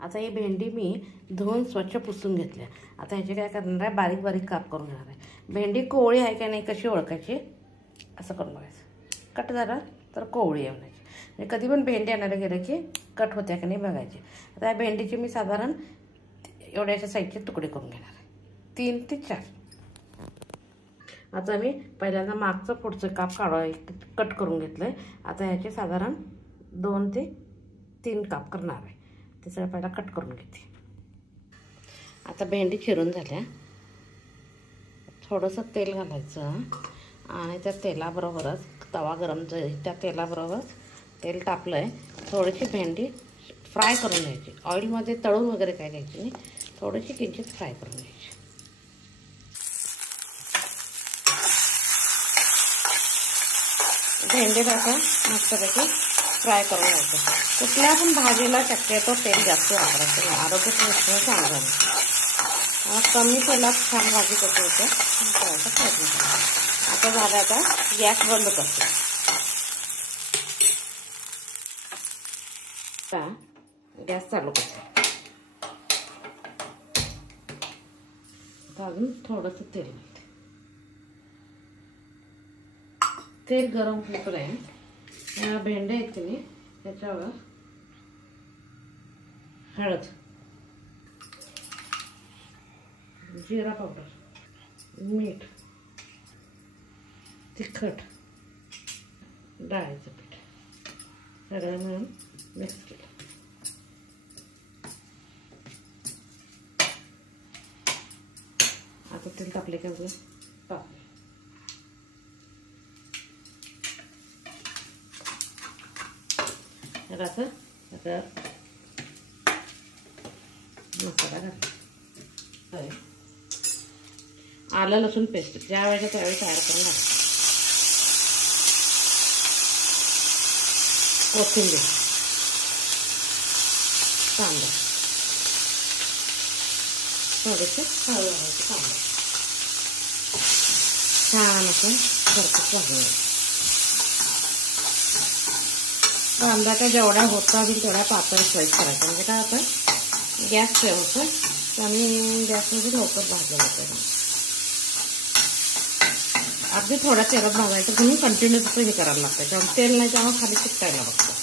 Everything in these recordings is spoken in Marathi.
आता ही भेंडी मी धुवून स्वच्छ पुसून घेतल्या. आता ह्याचे काय करणार आहे, बारीक बारीक काप करून घेणार आहे. भेंडी कोवळी आहे का नाही कशी ओळखायची, असं करून बघायचं. कट झालं तर कोवळी आहे म्हणायची. म्हणजे कधी पण भेंडी आणायला गेलं की कट होत्या का नाही बघायची. आता या भेंडीचे मी साधारण एवढ्याच्या साईजचे तुकडे करून घेणार आहे, 3 ते 4. आता मी पहिल्यांदा मागचं पुढचं काप कट करून घेतलं आहे. आता ह्याचे साधारण 2 ते 3 काप करणार आहे. ते सगळं पहिला कट करून घेते. आता भेंडी चिरून झाल्या. थोडंसं तेल घालायचं आणि त्या तेलाबरोबरच तवा गरम त्या तेलाबरोबरच तेल टाकलं आहे. थोडीशी भेंडी फ्राय करून घ्यायची. ऑइलमध्ये तळून वगैरे काय घ्यायची नाही, थोडीशी किंचित फ्राय करून घ्यायची. भेंडी टाका मस्तपैकी फ्राय करून घ्यायचं. कुठल्या पण भाजीला शक्यतो तेल जास्त वापरायचं, आरोग्य चांगलं झालं. कमी तेलात छान भाजी कशी होते करायचा प्रयत्न करा. आता झालं, आता गॅस बंद करते. गॅस चालू करते. अजून थोडंसं तेल घालते. तेल गरम होईपर्यंत भेंड्या आहेत की नाही त्याच्यावर हळद, जिरा पावडर, मीठ, तिखट, डाळीचं पीठ सगळं मिळून मिक्स केलं. आता तेल टाकले का टाकले. असं आता मसाला घाल. आलं लसूण पेस्ट ज्या वेळेला त्यावेळी तयार करून घाल. कोथिंबीर, कांदा, थोडेसे हळद घालायचे. कांदा छान असं खरपूस भाजून घ्यायचं. कांदा काय जेवढा होता होईल तेवढा पातळ स्लाइस करायचा. म्हणजे काय होतं, गॅस सेव होतं आणि गॅसमध्ये लवकर भाजलं जातं. अगदी थोड्या तेलात भाजायचं, म्हणून कंटिन्यू तसं हे करायला लागतं. त्यामुळे तेल नाही त्यामुळे खाली चिकटायला बघतं.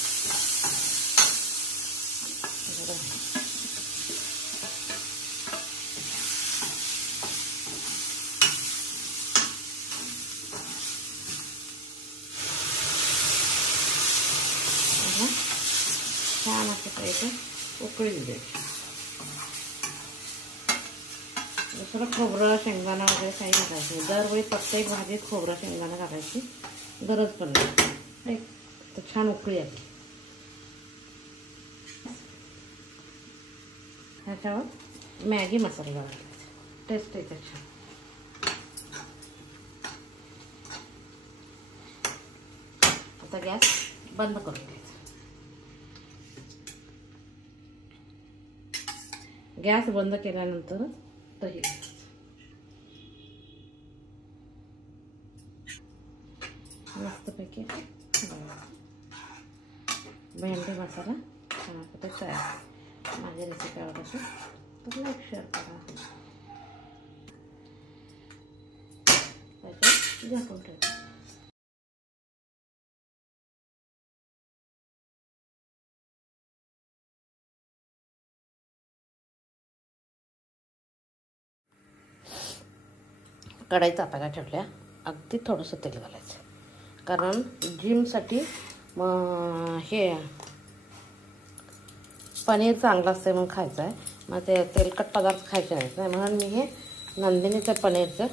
छान असं पाहिजे उकळी द्यायची. दुसरं खोबरं शेंगदाणा वगैरे काही घालायचं. दरवेळी प्रत्येक भाजीत खोबरं शेंगदाणा घालायची गरज पण नाही. तर छान उकळी आली. ह्याच्यावर मॅगी मसाला घालायचा, टेस्ट येते छान. आता गॅस बंद करून घ्यायचा. गॅस बंद केल्यानंतर दही मस्तपैकी भेंडी मसाला छान तयार. माझी रेसिपी आवडत असेल तर लाईक शेअर करा. त्याच्यात झाकून ठेवा. कढई तापायला ठेवल्या. अगदी थोडंसं तेल घालायचं, कारण जिमसाठी हे पनीर चांगलं असते म्हणून खायचं आहे. मग ते तेलकट पदार्थ खायचे नाहीत नाही, म्हणून मी हे नंदिनीचं पनीरचं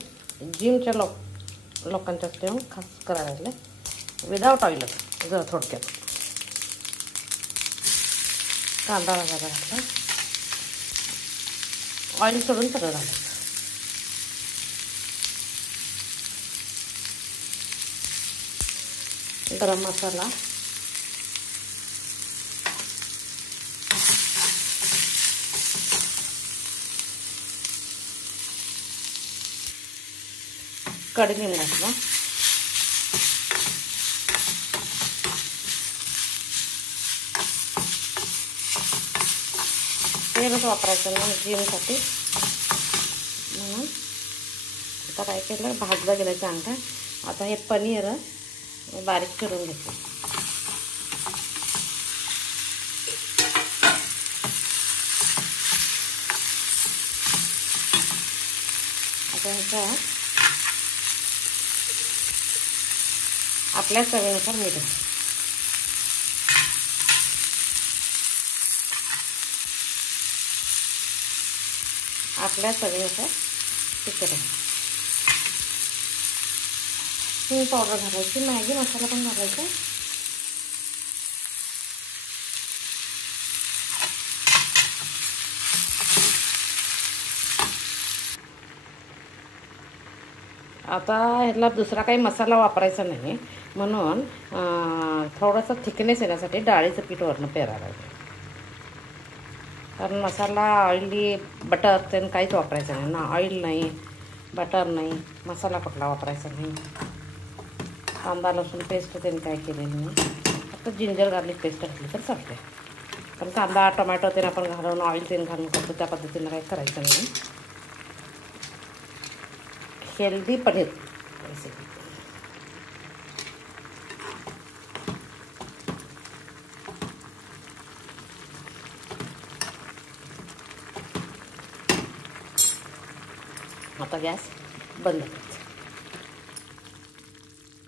जिमच्या लोकांच्यासाठी खास करायला लागले. विदाऊट ऑइलच जर थोडक्यात. कांदा वगैरे घातला, ऑइल सोडून सगळं घालायचं. गरम मसाला, कढीलिंबाचा, तेलच वापरायचं ना जिमसाठी म्हणून. आता काय केलं, भाजलं गेलं चांगलं. आता हे पनीर बारीक करून घेतलं. आता ह्याचा आपल्या चवीनुसार मीठ, आपल्या चवीनुसार तिखट, हिंग पावडर घालायची, मॅगी मसाला पण घालायचा. आता ह्याला दुसरा काही मसाला वापरायचा नाही म्हणून थोडासा थिकनेस येण्यासाठी डाळीचं पीठ वरनं पेरायला लागेल. कारण मसाला ऑइली बटर त्यानं काहीच वापरायचं नाही ना, ऑइल नाही, बटर नाही, मसाला कुठला वापरायचा नाही. कांदा लसूण पेस्ट त्याने काय केलेली नाही, फक्त जिंजर गार्लिक पेस्ट घातली तर चालते. पण कांदा टोमॅटो त्याने आपण घालून ऑइल त्याने घालून करतो त्या पद्धतीनं काही करायचं नाही. Healthy paneer recipe. आता गॅस बंद.